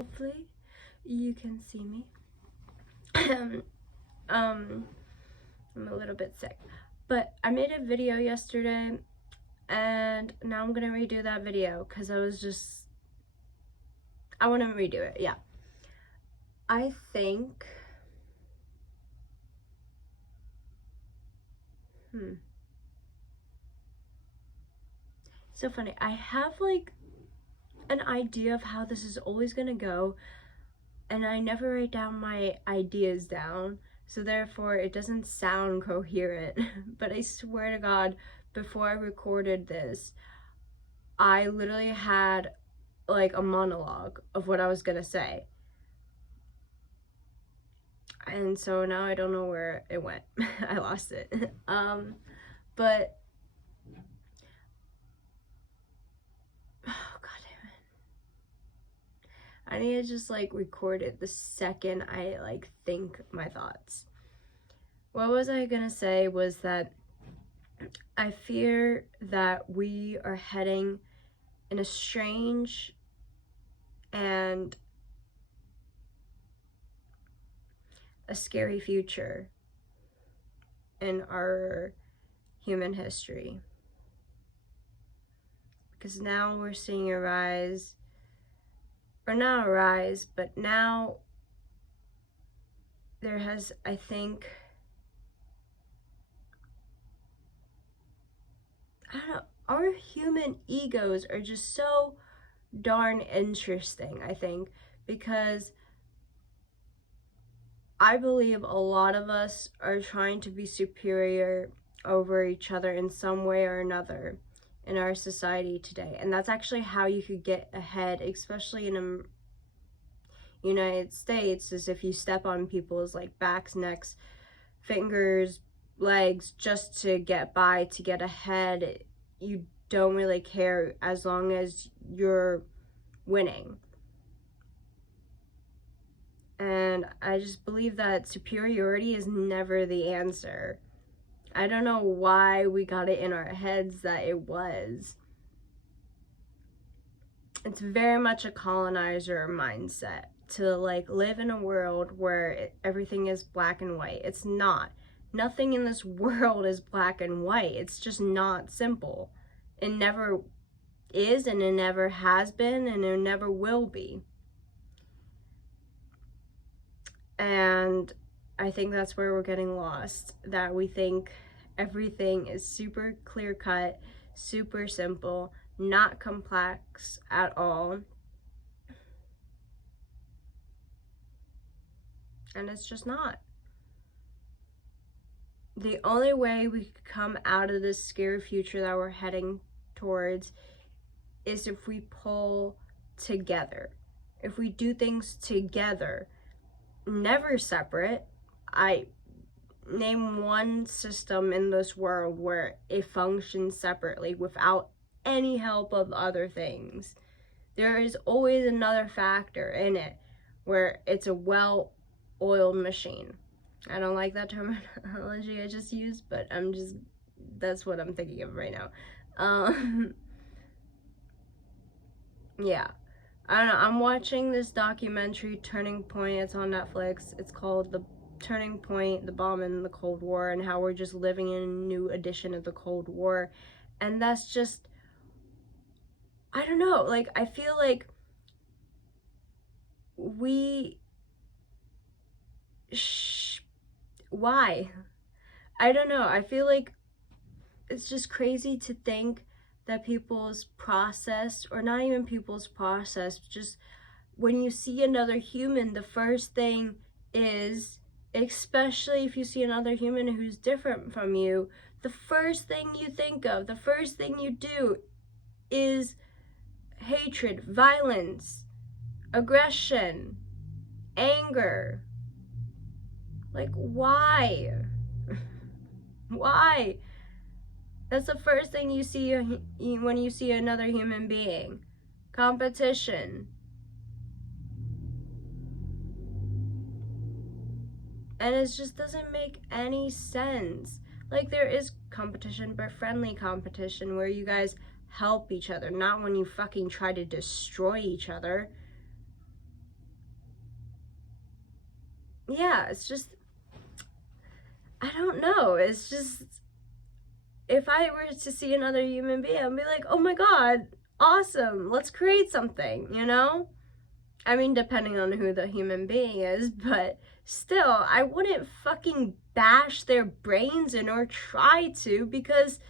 Hopefully you can see me. I'm a little bit sick, but I made a video yesterday and now I'm gonna redo that video because I want to redo it. Yeah, I think so funny. I have like an idea of how this is always gonna go, and I never write down my ideas down, so therefore it doesn't sound coherent. But I swear to God, before I recorded this, I literally had like a monologue of what I was gonna say. And so now I don't know where it went. I lost it. But oh god damn it. I need to just like record it the second I like think my thoughts. What was I gonna say was that I fear that we are heading in a strange and a scary future in our human history. Because now we're seeing a rise, or not a rise, but now there has, I think, I don't know, our human egos are just so darn interesting, I think, because I believe a lot of us are trying to be superior over each other in some way or another in our society today. And that's actually how you could get ahead, especially in the United States, is if you step on people's like backs, necks, fingers, legs, just to get by, to get ahead. You don't really care as long as you're winning. And I just believe that superiority is never the answer. I don't know why we got it in our heads that it was. It's very much a colonizer mindset to like live in a world where everything is black and white. It's not. Nothing in this world is black and white. It's just not simple. It never is, and it never has been, and it never will be. And I think that's where we're getting lost, that we think everything is super clear cut, super simple, not complex at all. And it's just not. The only way we could come out of this scary future that we're heading towards is if we pull together. If we do things together, never separate. I name one system in this world where it functions separately without any help of other things. There is always another factor in it where it's a well-oiled machine. I don't like that terminology I just used, but that's what I'm thinking of right now. Yeah. I don't know, I'm watching this documentary, Turning Point. It's on Netflix. It's called The Turning Point, the Bomb in the Cold War, and how we're just living in a new edition of the Cold War. And that's just, I don't know, like, I feel like why? I don't know. I feel like it's just crazy to think that people's process, or not even people's process, just when you see another human, the first thing is, especially if you see another human who's different from you, the first thing you think of, the first thing you do is hatred, violence, aggression, anger. Like, why? Why? That's the first thing you see when you see another human being. Competition. And it just doesn't make any sense. Like, there is competition, but friendly competition where you guys help each other, not when you fucking try to destroy each other. yeah, it's just, I don't know. It's just, if I were to see another human being, I'd be like, oh my God, awesome. Let's create something, you know? I mean, depending on who the human being is, but still, I wouldn't fucking bash their brains in or try to, because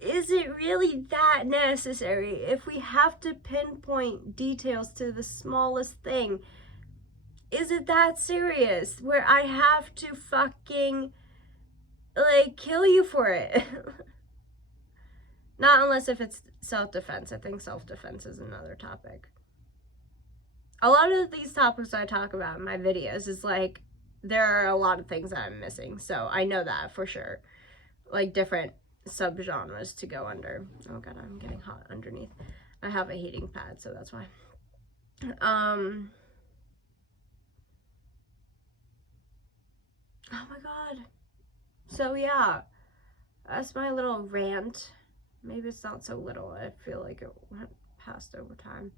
is it really that necessary? If we have to pinpoint details to the smallest thing, is it that serious where I have to fucking, like, kill you for it? Not unless if it's self-defense. I think self-defense is another topic. A lot of these topics I talk about in my videos is like, there are a lot of things that I'm missing. So I know that for sure. Like different subgenres to go under. Oh God, I'm getting hot underneath. I have a heating pad, so that's why. Oh my God. So yeah, that's my little rant. Maybe it's not so little. I feel like it went past over time.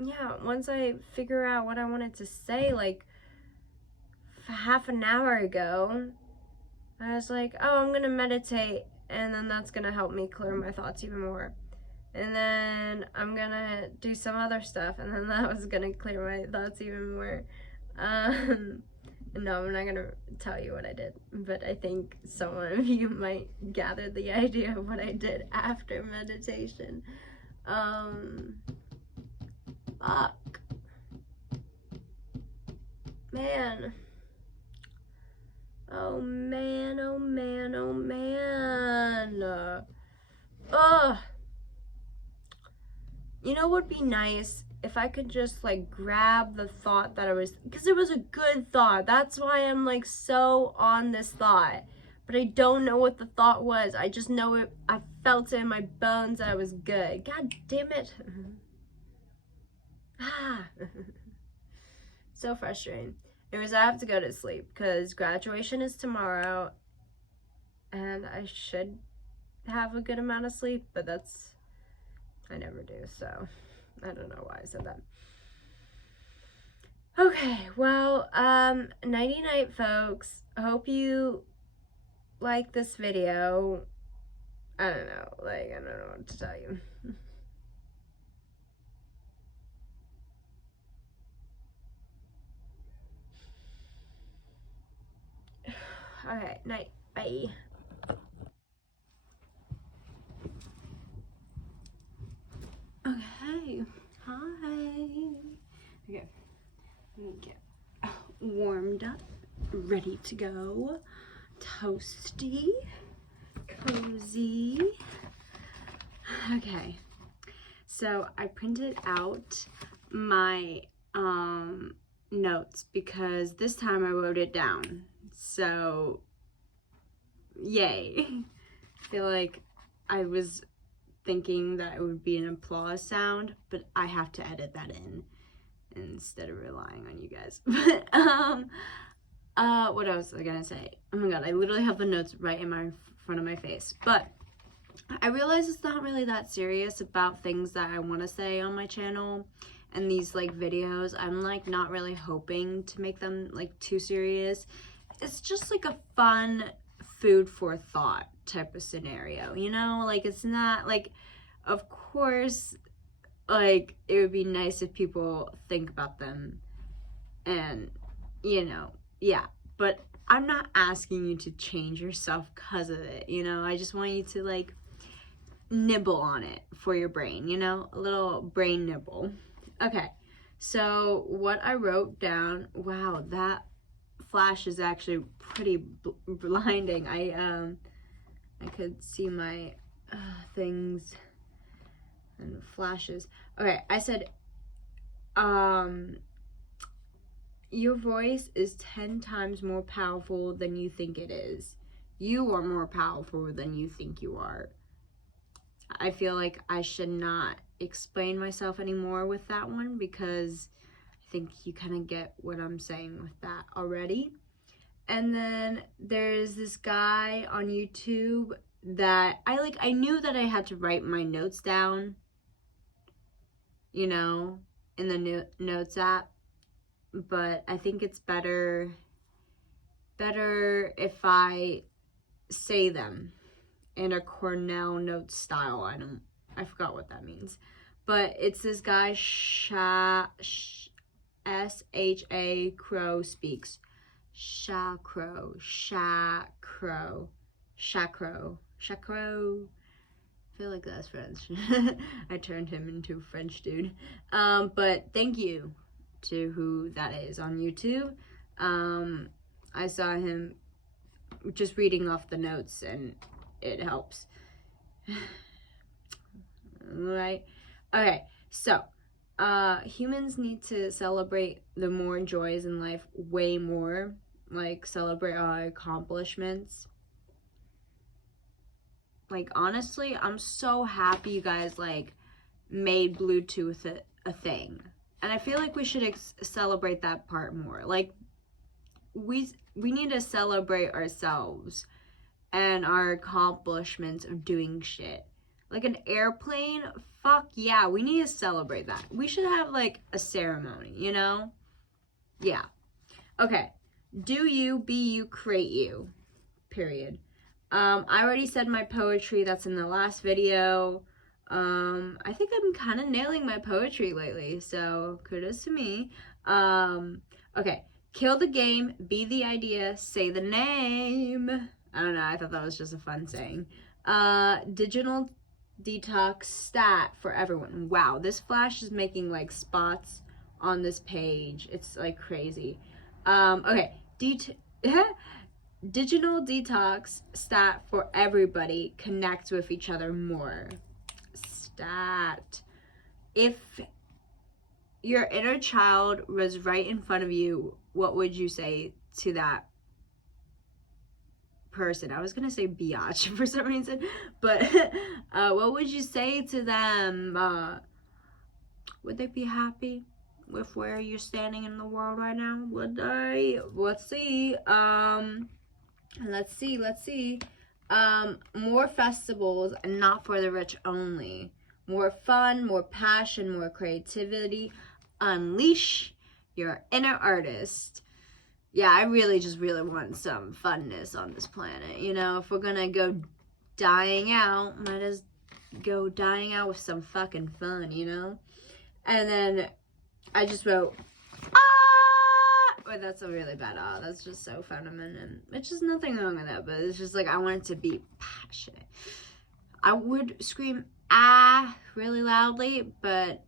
Yeah, once I figure out what I wanted to say, like half an hour ago, I was like, oh, I'm gonna meditate, and then that's gonna help me clear my thoughts even more. And then I'm gonna do some other stuff, and then that was gonna clear my thoughts even more. No, I'm not gonna tell you what I did, but I think some of you might gather the idea of what I did after meditation. Fuck. Man. Oh man, oh man, oh man. Ugh. You know what would be nice? If I could just like grab the thought that I was, because it was a good thought. That's why I'm like so on this thought. But I don't know what the thought was. I just know it, I felt it in my bones that it was good. God damn it. So frustrating. Anyways, I have to go to sleep because graduation is tomorrow and I should have a good amount of sleep, but that's, I never do, so I don't know why I said that. Okay, well, nighty night, folks. I hope you like this video. I don't know, like, I don't know what to tell you. Okay, night, bye. Okay, hi. Okay, let me get warmed up, ready to go. Toasty, cozy. Okay, so I printed out my notes because this time I wrote it down. So, yay. I feel like I was thinking that it would be an applause sound, but I have to edit that in instead of relying on you guys. But what else was I gonna say? Oh my God, I literally have the notes right in front of my face. But I realize it's not really that serious about things that I want to say on my channel and these like videos. I'm like not really hoping to make them like too serious. It's just like a fun food for thought type of scenario, you know? Like it's not like, of course, like it would be nice if people think about them and, you know, yeah, but I'm not asking you to change yourself because of it, you know? I just want you to like nibble on it for your brain, you know? A little brain nibble. Okay, so what I wrote down, wow, that flash is actually pretty blinding. I could see my things and flashes. Okay, I said, your voice is 10 times more powerful than you think it is. You are more powerful than you think you are. I feel like I should not explain myself anymore with that one because I think you kind of get what I'm saying with that already. And then there's this guy on YouTube that I knew that I had to write my notes down, you know, in the notes app, but I think it's better if I say them in a Cornell notes style. I forgot what that means, but it's this guy S-H-A Crow speaks. Shacro. I feel like that's French. I turned him into a French dude. But thank you to who that is on YouTube. I saw him just reading off the notes, and it helps. Right? Okay, so humans need to celebrate the more joys in life way more. Like, celebrate our accomplishments. Like, honestly, I'm so happy you guys, like, made Bluetooth a thing. And I feel like we should celebrate that part more. Like, we need to celebrate ourselves and our accomplishments of doing shit. Like an airplane, fuck yeah, we need to celebrate that. We should have, like, a ceremony, you know? Yeah. Okay. Do you, be you, create you. Period. I already said my poetry. That's in the last video. I think I'm kind of nailing my poetry lately, so kudos to me. Okay. Kill the game, be the idea, say the name. I don't know, I thought that was just a fun saying. Digital detox stat for everyone. Wow, this flash is making, like, spots on this page. It's, like, crazy. Okay. Digital detox stat for everybody, connect with each other more. Stat. If your inner child was right in front of you, what would you say to that person? I was gonna say biatch for some reason, but what would you say to them? Would they be happy with where you're standing in the world right now? Would they? Let's see. Let's see. More festivals, and not for the rich only. More fun, more passion, more creativity. Unleash your inner artist. Yeah, I really want some funness on this planet. You know, if we're gonna go dying out, might as go dying out with some fucking fun, you know? And then I just wrote, Wait, that's a really bad that's just so feminine. It's just nothing wrong with that, but it's just like, I want it to be passionate. I would scream really loudly, but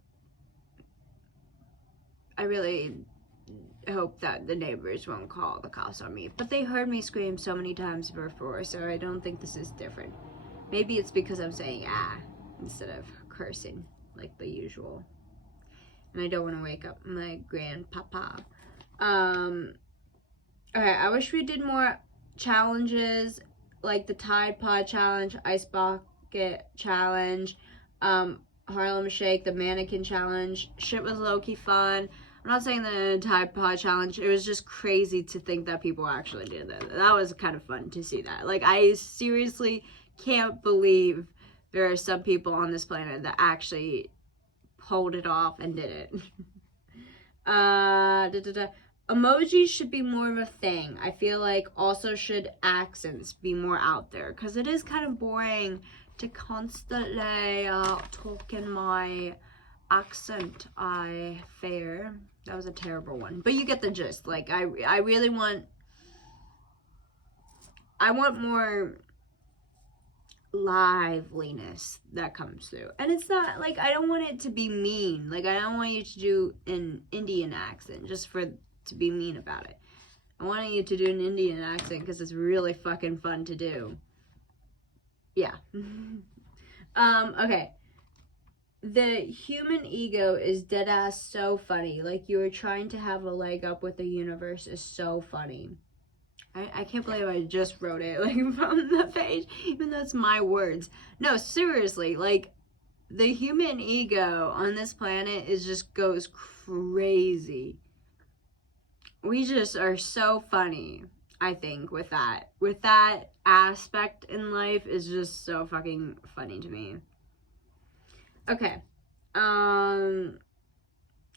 I really hope that the neighbors won't call the cops on me. But they heard me scream so many times before, so I don't think this is different. Maybe it's because I'm saying instead of cursing like the usual. And I don't want to wake up my grandpapa. Okay, I wish we did more challenges, like the Tide Pod Challenge, Ice Bucket Challenge, Harlem Shake, the Mannequin Challenge. Shit was low-key fun. I'm not saying the Tide Pod Challenge. It was just crazy to think that people actually did that. That was kind of fun to see that. Like, I seriously can't believe there are some people on this planet that actually pulled it off and did it. Emojis should be more of a thing. I feel like also should accents be more out there, because it is kind of boring to constantly talk in my accent. I fear that was a terrible one, but you get the gist. Like, I really want more liveliness that comes through. And it's not like, I don't want it to be mean. Like, I don't want you to do an Indian accent just to be mean about it. I want you to do an Indian accent because it's really fucking fun to do. Yeah. Okay. The human ego is dead ass so funny. Like, you are trying to have a leg up with the universe is so funny. I can't believe I just wrote it, like, from the page, even though it's my words. No, seriously, like, the human ego on this planet just goes crazy. We just are so funny. I think, with that aspect in life is just so fucking funny to me. Okay. I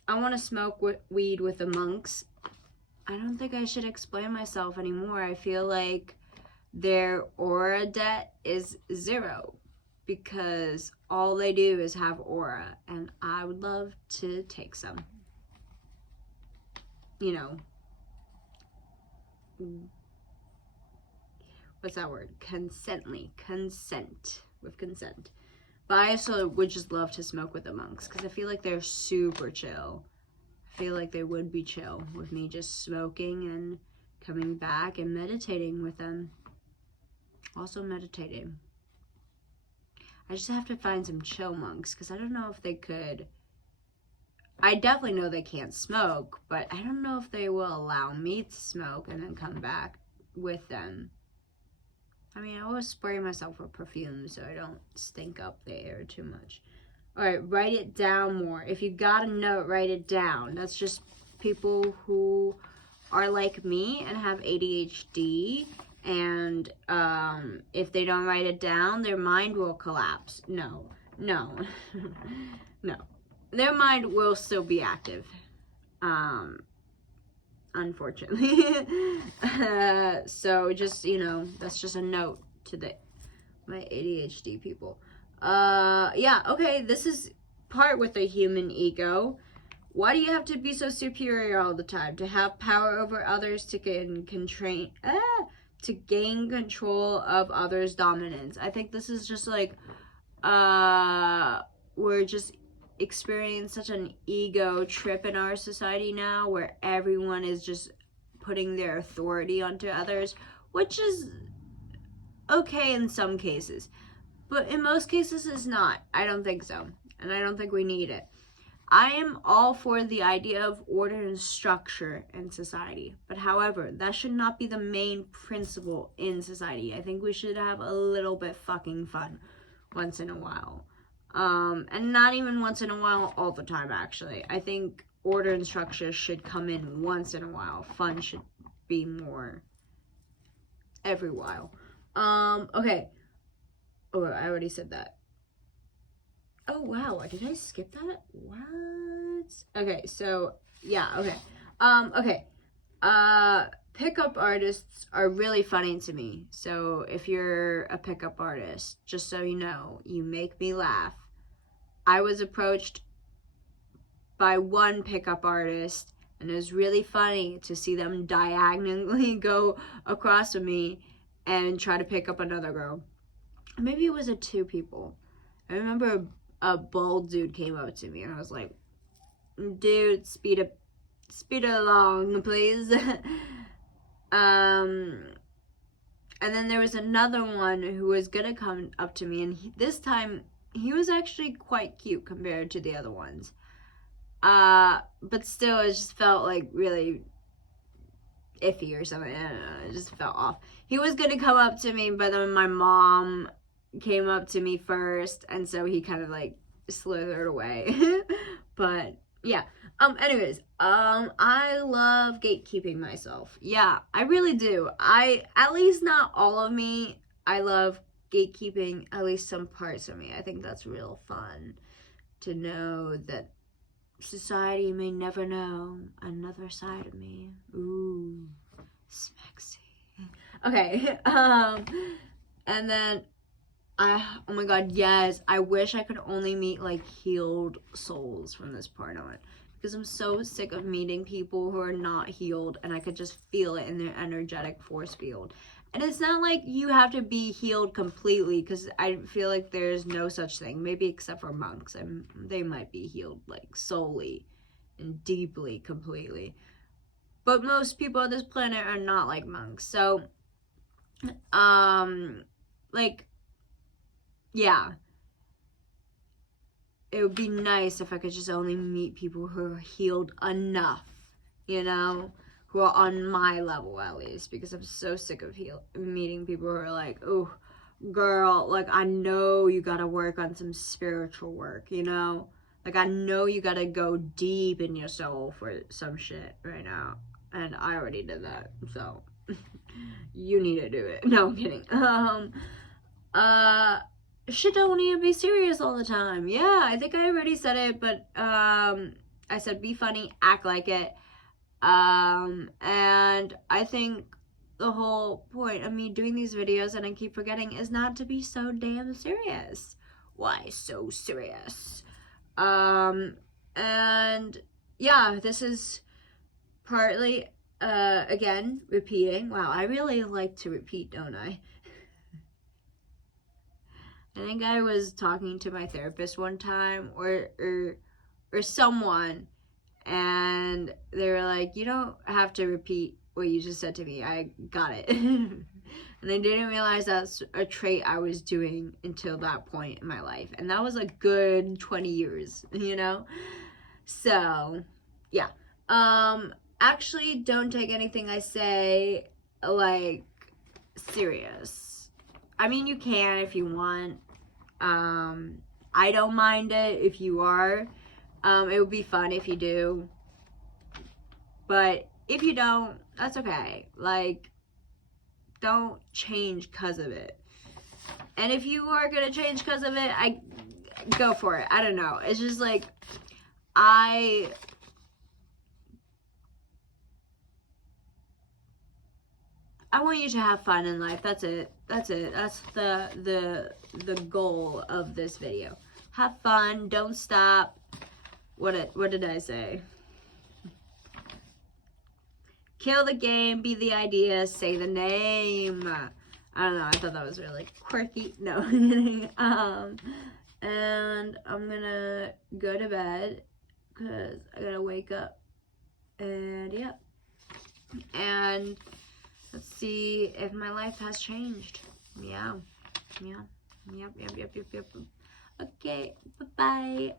want to smoke weed with the monks. I don't think I should explain myself anymore. I feel like their aura debt is 0 because all they do is have aura, and I would love to take some. You know, what's that word? Consent with consent. But I also would just love to smoke with the monks because I feel like they're super chill. I feel like they would be chill with me just smoking and coming back and meditating with them. Also meditating. I just have to find some chill monks because I don't know if they could. I definitely know they can't smoke, but I don't know if they will allow me to smoke and then come back with them. I mean, I always spray myself with perfume so I don't stink up the air too much. All right, write it down more. If you got a note, write it down. That's just people who are like me and have ADHD, and if they don't write it down, their mind will collapse. No. No. Their mind will still be active. Unfortunately. So just, that's just a note to my ADHD people. Yeah, okay, this is part with the human ego. Why do you have to be so superior all the time? To have power over others, to gain control of others' dominance. I think this is just like, we're just experiencing such an ego trip in our society now, where everyone is just putting their authority onto others, which is okay in some cases, but in most cases it's not. I don't think so, and I don't think we need it. I am all for the idea of order and structure in society, but however, that should not be the main principle in society. I think we should have a little bit fucking fun once in a while. And not even once in a while, all the time, actually. I think order and structure should come in once in a while. Fun should be more every while. Okay. Oh, I already said that. Oh, wow. Did I skip that? What? Okay, so, yeah, okay. Okay. Pickup artists are really funny to me. So, if you're a pickup artist, just so you know, you make me laugh. I was approached by one pickup artist, and it was really funny to see them diagonally go across from me and try to pick up another girl. Maybe it was 2 people. I remember a bald dude came up to me, and I was like, dude, speed it along, please. And then there was another one who was gonna come up to me, and this time he was actually quite cute compared to the other ones. But still, it just felt like really iffy or something. I don't know, it just felt off. He was gonna come up to me, but then my mom came up to me first, and so he kind of like slithered away. But yeah. Anyways, I love gatekeeping myself. Yeah, I really do. At least not all of me, I love gatekeeping at least some parts of me. I think that's real fun to know that society may never know another side of me. Ooh, smexy. Okay, and then oh my god, yes, I wish I could only meet like healed souls from this part on it, because I'm so sick of meeting people who are not healed, and I could just feel it in their energetic force field. And it's not like you have to be healed completely, because I feel like there's no such thing, maybe except for monks, and they might be healed like solely and deeply, completely. But most people on this planet are not like monks. So, like, yeah, it would be nice if I could just only meet people who are healed enough, who are on my level at least, because I'm so sick of meeting people who are like, oh, girl, like, I know you gotta work on some spiritual work, like, I know you gotta go deep in your soul for some shit right now, and I already did that, so You need to do it. No, I'm kidding. Shit don't need to be serious all the time. Yeah, I think I already said it, but I said be funny, act like it. And I think the whole point of me doing these videos, and I keep forgetting, is not to be so damn serious. Why so serious? And yeah, this is partly again repeating. Wow, I really like to repeat, don't I? I think I was talking to my therapist one time, or someone, and they were like, you don't have to repeat what you just said to me. I got it. And I didn't realize that's a trait I was doing until that point in my life. And that was a good 20 years, you know? So, yeah. Actually, don't take anything I say, like, serious. I mean, you can if you want. I don't mind it if you are. It would be fun if you do. But if you don't, that's okay. Like, don't change because of it. And if you are going to change because of it, I go for it. I don't know. It's just like, I want you to have fun in life. That's it. That's it. That's the goal of this video. Have fun. Don't stop. What did I say? Kill the game, be the idea, say the name. I don't know, I thought that was really quirky. No. And I'm gonna go to bed because I gotta wake up. And yeah. And let's see if my life has changed. Yeah. Yep. Okay, bye-bye.